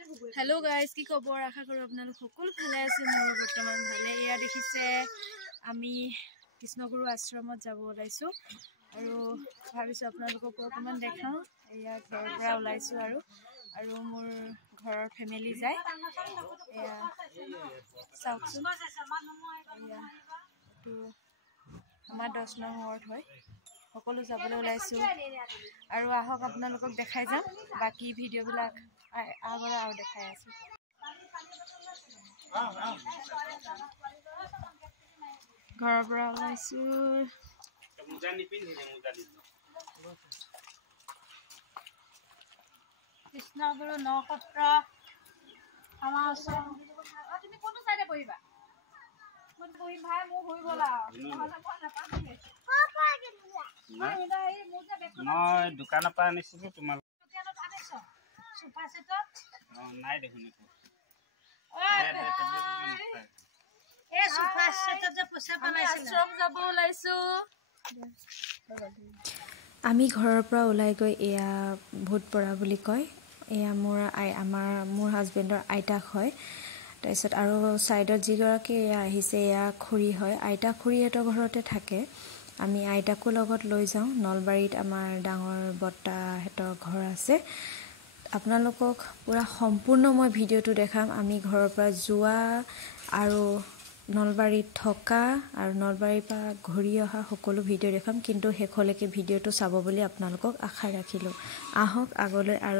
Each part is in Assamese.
हेलो गाइस की खबर आशा करूँ आपनालोक सकलो भाले आछे मोर बर्तमान भाले एया देखिसे आमी कृष्णगुरु आश्रमत যাব ওলাইছো আৰু ভাবিছো আপোনালোকক অকমান দেখাও এয়া ঘৰৰ পৰা ওলাইছো আৰু মোৰ ঘৰৰ ফ্যামিলি যায় এয়া চাওকচোন এয়া তো আমাৰ 10 নং ওয়াৰ্ড হয় সকলো যাবলৈ ওলাইছো আৰু আহক আপোনালোকক দেখাই যাম বাকি ভিডিও বিলাক আগৰ আৰু দেখাই আছো ঘৰৰ পৰা ওলাইছো মুজা নিপিন্ধে মুজা দিছো কৃষ্ণগুৰু নক্ষত্ৰ আমাৰ ওচৰ তুমি কোনটো সাইডে বহিবা কোন বহি ভাই মো হৈ গলা নহলে কোন নাপাকে মই দোকানৰ পৰা আনিছিলো তোমাৰ দোকানত আনিছো সোফা সেট নাই দেখুন এ সোফা সেট যে পইচা পালাইছিল আশ্ৰম যাব ওলাইছো আমি ঘৰৰ পৰা ওলাই গৈ এয়া ভূতপৰা বুলি কয় এয়া মোৰ হাজবেণ্ডৰ আইতাক হয় তাৰপিছত আৰু সাইডত যিগৰাকী আহিছে এয়া খুৰী হয় আইতা খুৰীহঁতৰ ঘৰতে থাকে আমি আইতাকো লগত লৈ যাওঁ নলবাৰীত আমাৰ ডাঙৰ বৰ্তাহঁতৰ ঘৰ আছে আপোনালোকক পুৰা সম্পূৰ্ণ মই ভিডিওটো দেখাম আমি ঘৰৰ পৰা যোৱা আৰু নলবাৰীত থকা আৰু নলবাৰীৰ পৰা ঘূৰি অহা সকলো ভিডিও দেখাম কিন্তু হেখলৈকে ভিডিওটো চাব বুলি আপোনালোকক আশা ৰাখিলো আহক আগলৈ আৰু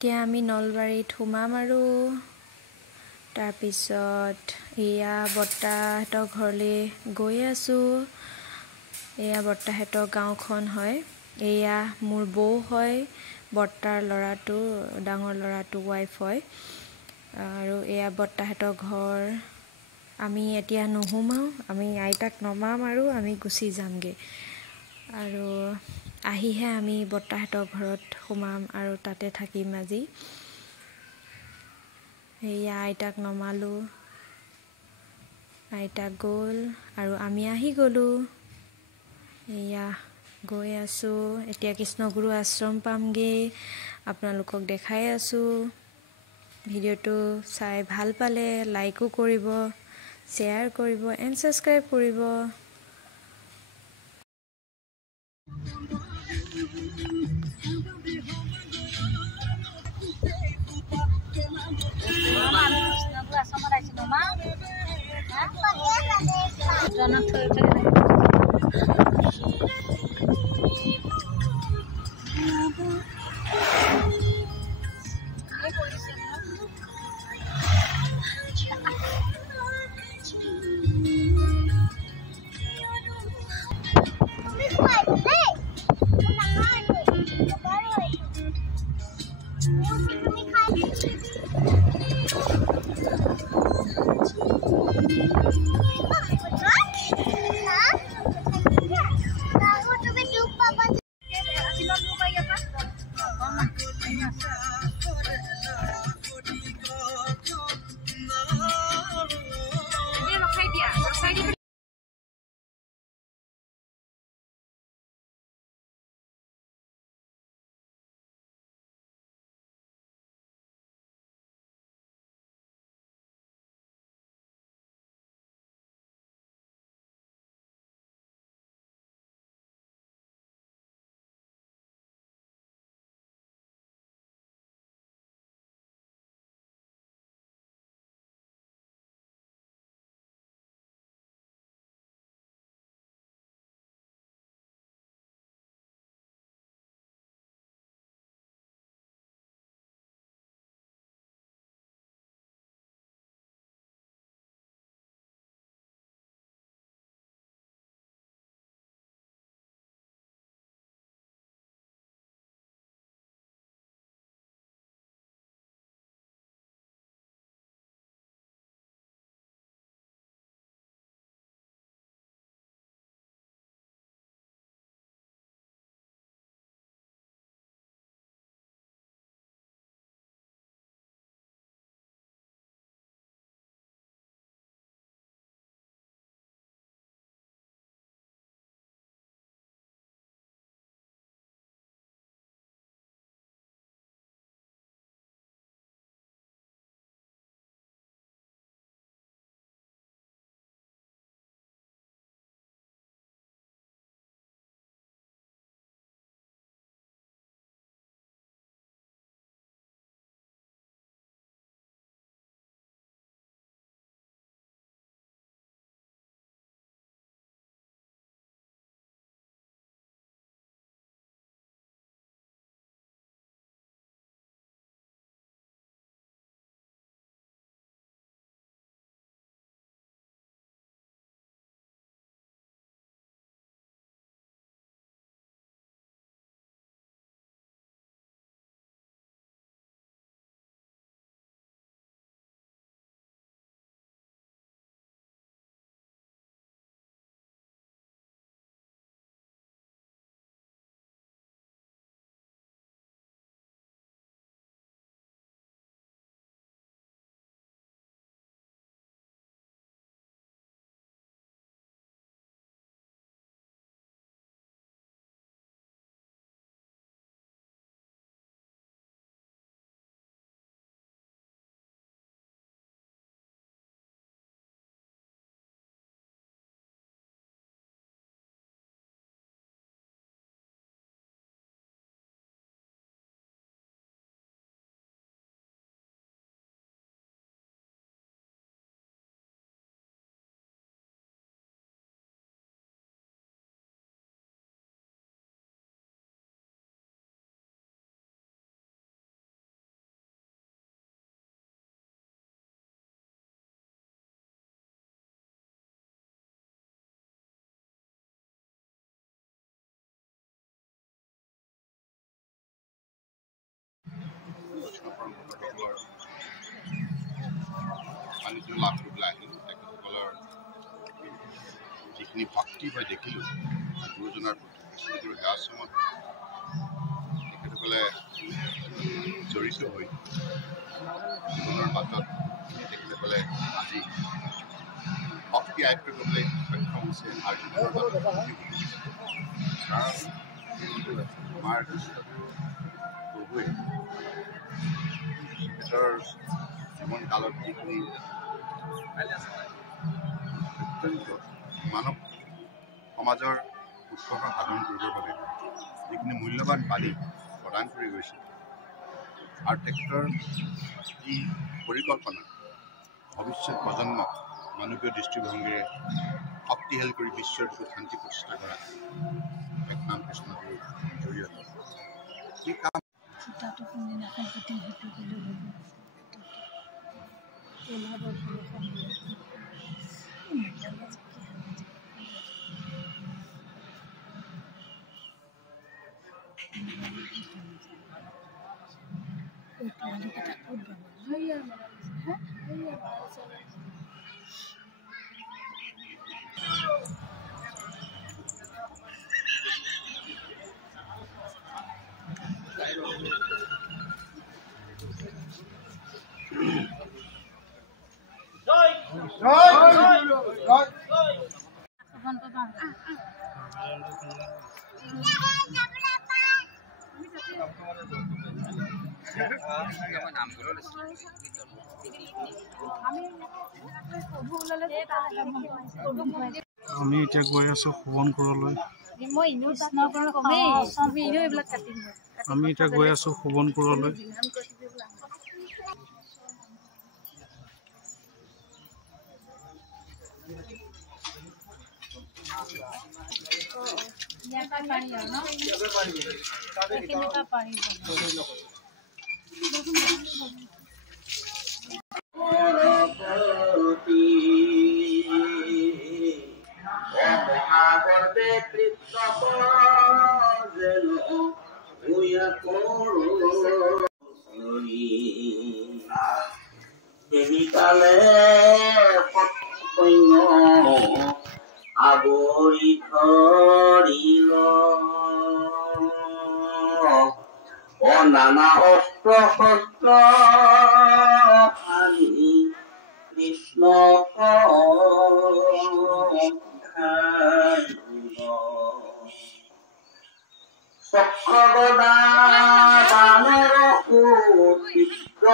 এতিয়া আমি নলবাৰীত সোমাম আৰু তাৰ পিছত এয়া বৰ্তাহঁতৰ ঘৰলৈ গৈ আছো এয়া বৰ্তাহঁতৰ গাঁওখন হয় এয়া মোৰ বৌ হয় বৰ্তাৰ ল'ৰাটো ডাঙৰ ল'ৰাটো ওয়াইফ হয় আৰু এয়া বৰ্তাহঁতৰ ঘৰ আমি এতিয়া নহুমাও আমি আইতাক নমাম আৰু আমি গুচি যামগে আৰু আহিহে আমি বৰ্তাহঁতৰ ঘৰত সোমাম আৰু তাতে থাকিম আজি এয়া আইতাক নমালো আইতাক গ'ল আৰু আমি আহি গলো এয়া গৈ আছো এতিয়া কৃষ্ণগুৰু আশ্ৰম পামগে আপোনালোকক দেখাই আছো ভিডিওটো চাই ভাল পালে লাইকও কৰিব শ্বেয়াৰ কৰিব এণ্ড সাবস্ক্ৰাইব কৰিব সান্নিধ্য লাভ কৰিবলৈ আহিলোঁ তেখেতসকলৰ যিখিনি ভক্তি মই দেখিলোঁ গুৰুজনাৰ প্ৰতি কৃষ্ণগুৰু সেৱা আশ্ৰমত তেখেতসকলে জড়িত হৈ জীৱনৰ বাটত তেখেতসকলে আজি ভক্তি আয়ত্ত কৰিবলৈ সক্ষম হৈছে আৰু জীৱনৰ বাটত কাৰণ আমাৰ কৃষ্ণগুৰু প্ৰভুৱে তেখেতৰ জীৱন কালত যিখিনি অত্যন্ত মানৱ সমাজৰ উৎকৰ্ষ সাধন কৰিবৰ বাবে যিখিনি মূল্যৱান বাণী প্ৰদান কৰি গৈছে আৰু তেখেতৰ যি পৰিকল্পনা ভৱিষ্যত প্ৰজন্মক মানৱীয় দৃষ্টিভংগীৰে শক্তিশালী কৰি বিশ্বৰ বুকুত শান্তি প্ৰতিষ্ঠা কৰা এক নাম কৃষ্ণগুৰুৰ জৰিয়তে এই কাম আমি এতিয়া গৈ আছো শোভনপুৰলৈ। আমি এতিয়া গৈ আছো শোভনপুৰলৈ। আবৰি ধৰিল নানা অস্ত্ৰ শস্ত্ৰ আনি কৃষ্ণ চক্ৰগদা বানৰ সুচিত্ৰ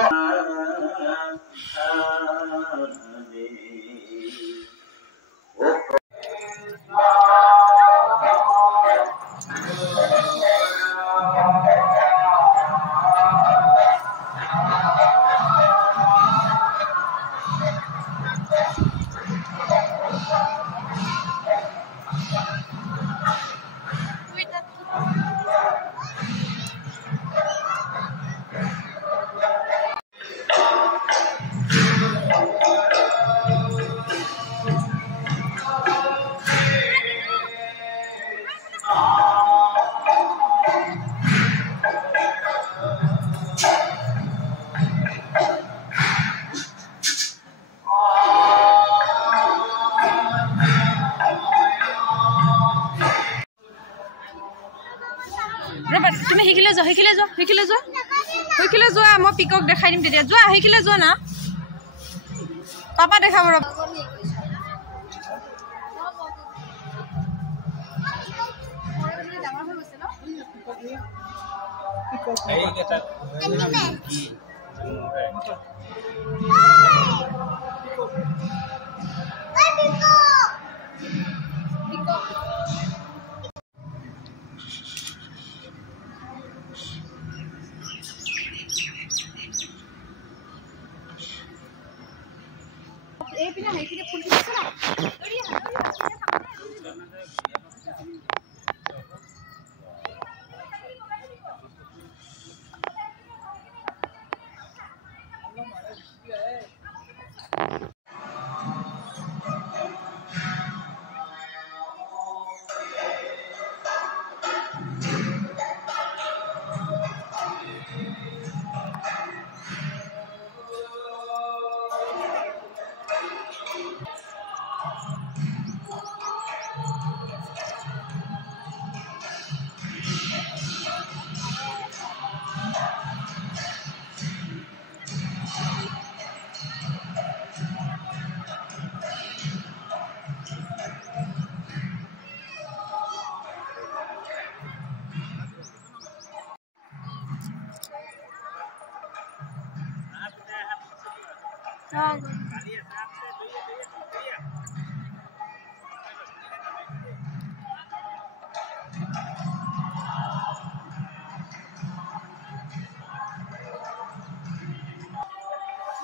তুমি শিকিলে যোৱা মই পিকক দেখাই দিম তেতিয়া যোৱা শিকিলে যোৱা না পাপা দেখাব ৰ'ব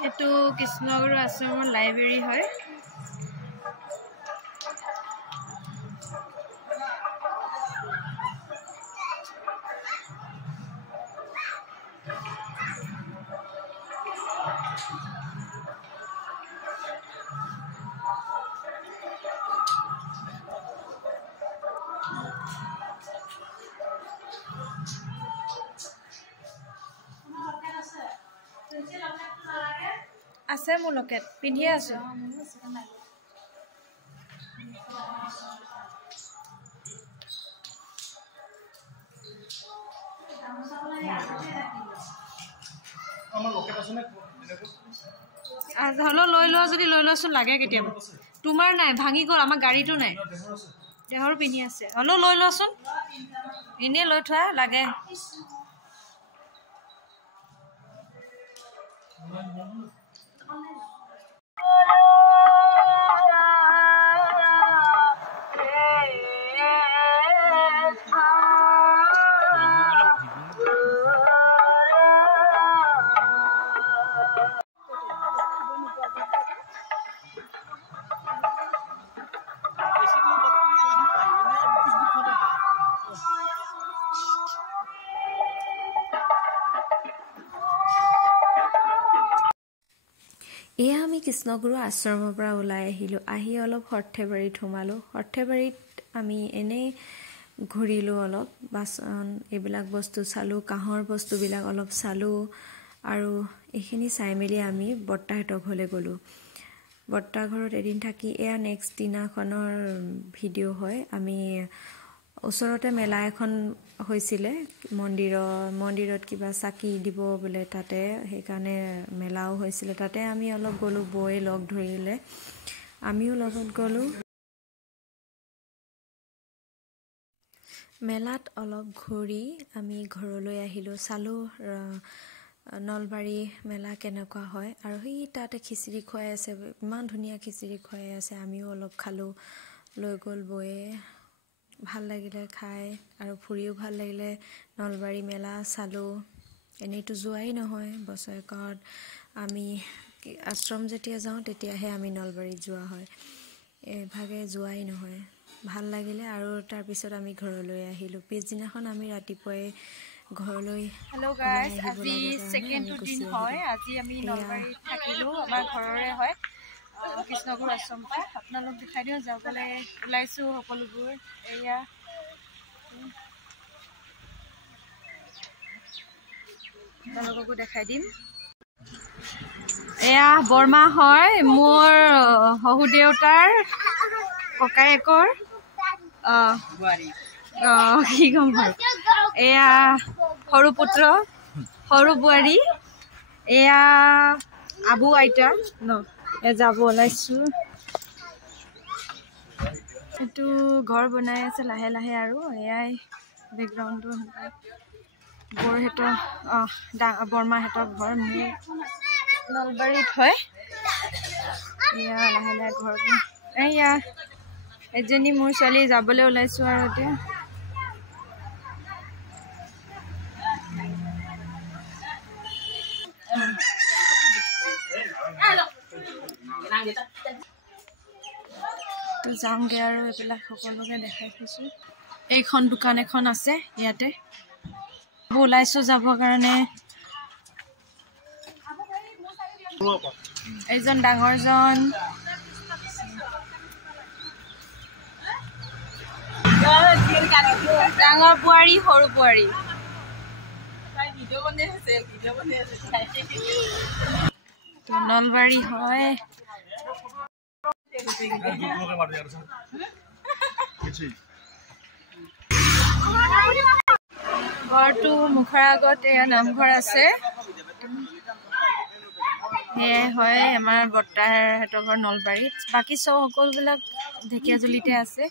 এইটো কৃষ্ণগুৰু আশ্ৰমৰ লাইব্ৰেৰী হয় আছে মোৰ লকেট পিন্ধিয়ে আছো আমাৰ লকেট আছে নে হলো লৈ লোৱা যদি লৈ লোৱাচোন লাগে কেতিয়াবা তোমাৰ নাই ভাঙি গ'ল আমাৰ গাড়ীটো নাই দেহৰ পিন্ধি আছে হলো লৈ লচোন এনে লৈ থোৱা লাগে এয়া আমি কৃষ্ণগুৰু আশ্ৰমৰ পৰা ওলাই আহিলোঁ আহি অলপ সৰ্থেবাৰীত সোমালোঁ সৰ্থেবাৰীত আমি এনেই ঘূৰিলোঁ অলপ বাচন এইবিলাক বস্তু চালোঁ কাঁহৰ বস্তুবিলাক অলপ চালোঁ আৰু এইখিনি চাই মেলি আমি বৰ্তাহঁতৰ ঘৰলৈ গ'লোঁ বৰ্তা ঘৰত এদিন থাকি এয়া নেক্সট দিনাখনৰ ভিডিঅ' হয় আমি ওচৰতে মেলা এখন হৈছিলে মন্দিৰত কিবা চাকি দিব বোলে তাতে সেইকাৰণে মেলাও হৈছিলে তাতে আমি অলপ গ'লোঁ বৌয়ে লগ ধৰিলে আমিও লগত গ'লোঁ মেলাত অলপ ঘূৰি আমি ঘৰলৈ আহিলোঁ চালোঁ নলবাৰী মেলা কেনেকুৱা হয় আৰু সেই তাতে খিচিৰি খুৱাই আছে ইমান ধুনীয়া খিচিৰি খুৱাই আছে আমিও অলপ খালোঁ লৈ গ'ল বৌয়ে ভাল লাগিলে খাই আৰু ফুৰিও ভাল লাগিলে নলবাৰী মেলা চালোঁ এনেইতো যোৱাই নহয় বছৰেকত আমি আশ্ৰম যেতিয়া যাওঁ তেতিয়াহে আমি নলবাৰীত যোৱা হয় এভাগে যোৱাই নহয় ভাল লাগিলে আৰু তাৰপিছত আমি ঘৰলৈ আহিলোঁ পিছদিনাখন আমি ৰাতিপুৱাই ঘৰলৈ হেল্ল' গাইজ আজি ছেকেণ্ডটো দিন হয় আজি আমি নলবাৰীত থাকিলোঁ আমাৰ ঘৰৰে হয় কৃষ্ণগুৰু আশ্ৰম পৰা আপোনালোক দেখাই দিওঁ যাবলৈ ওলাইছোঁ সকলোবোৰ এয়া আপোনালোককো দেখাই দিম এয়া বৰমা হয় মোৰ শহু দেউতাৰ ককায়েকৰ কি গম পাই এয়া সৰু পুত্ৰ সৰু বোৱাৰী এয়া আবু আইতা ন যাব ওলাইছোঁ এইটো ঘৰ বনাই আছে লাহে লাহে আৰু এয়াই বেকগ্ৰাউণ্ডটো বৰহেঁতৰ বৰমাহঁতৰ ঘৰ মোৰ নলবাৰীত হয় এয়া লাহে লাহে ঘৰ এয়া এজনী মোৰ ছোৱালী যাবলৈ ওলাইছোঁ আৰু এতিয়া যামগে আৰু এইবিলাক সকলোকে দেখাই থৈছোঁ এইখন দোকান এখন আছে ইয়াতে ওলাইছোঁ যাবৰ কাৰণে এইজন ডাঙৰজন ডাঙৰ বোৱাৰী সৰু বোৱাৰী নলবাৰী হয় ঘৰটো মুখৰ আগত এয়া নামঘৰ আছে সেয়াই হয় আমাৰ বৰ্তাহঁতৰ ঘৰ নলবাৰীত বাকী চব সকলোবিলাক ঢেকীয়াজুলিতে আছে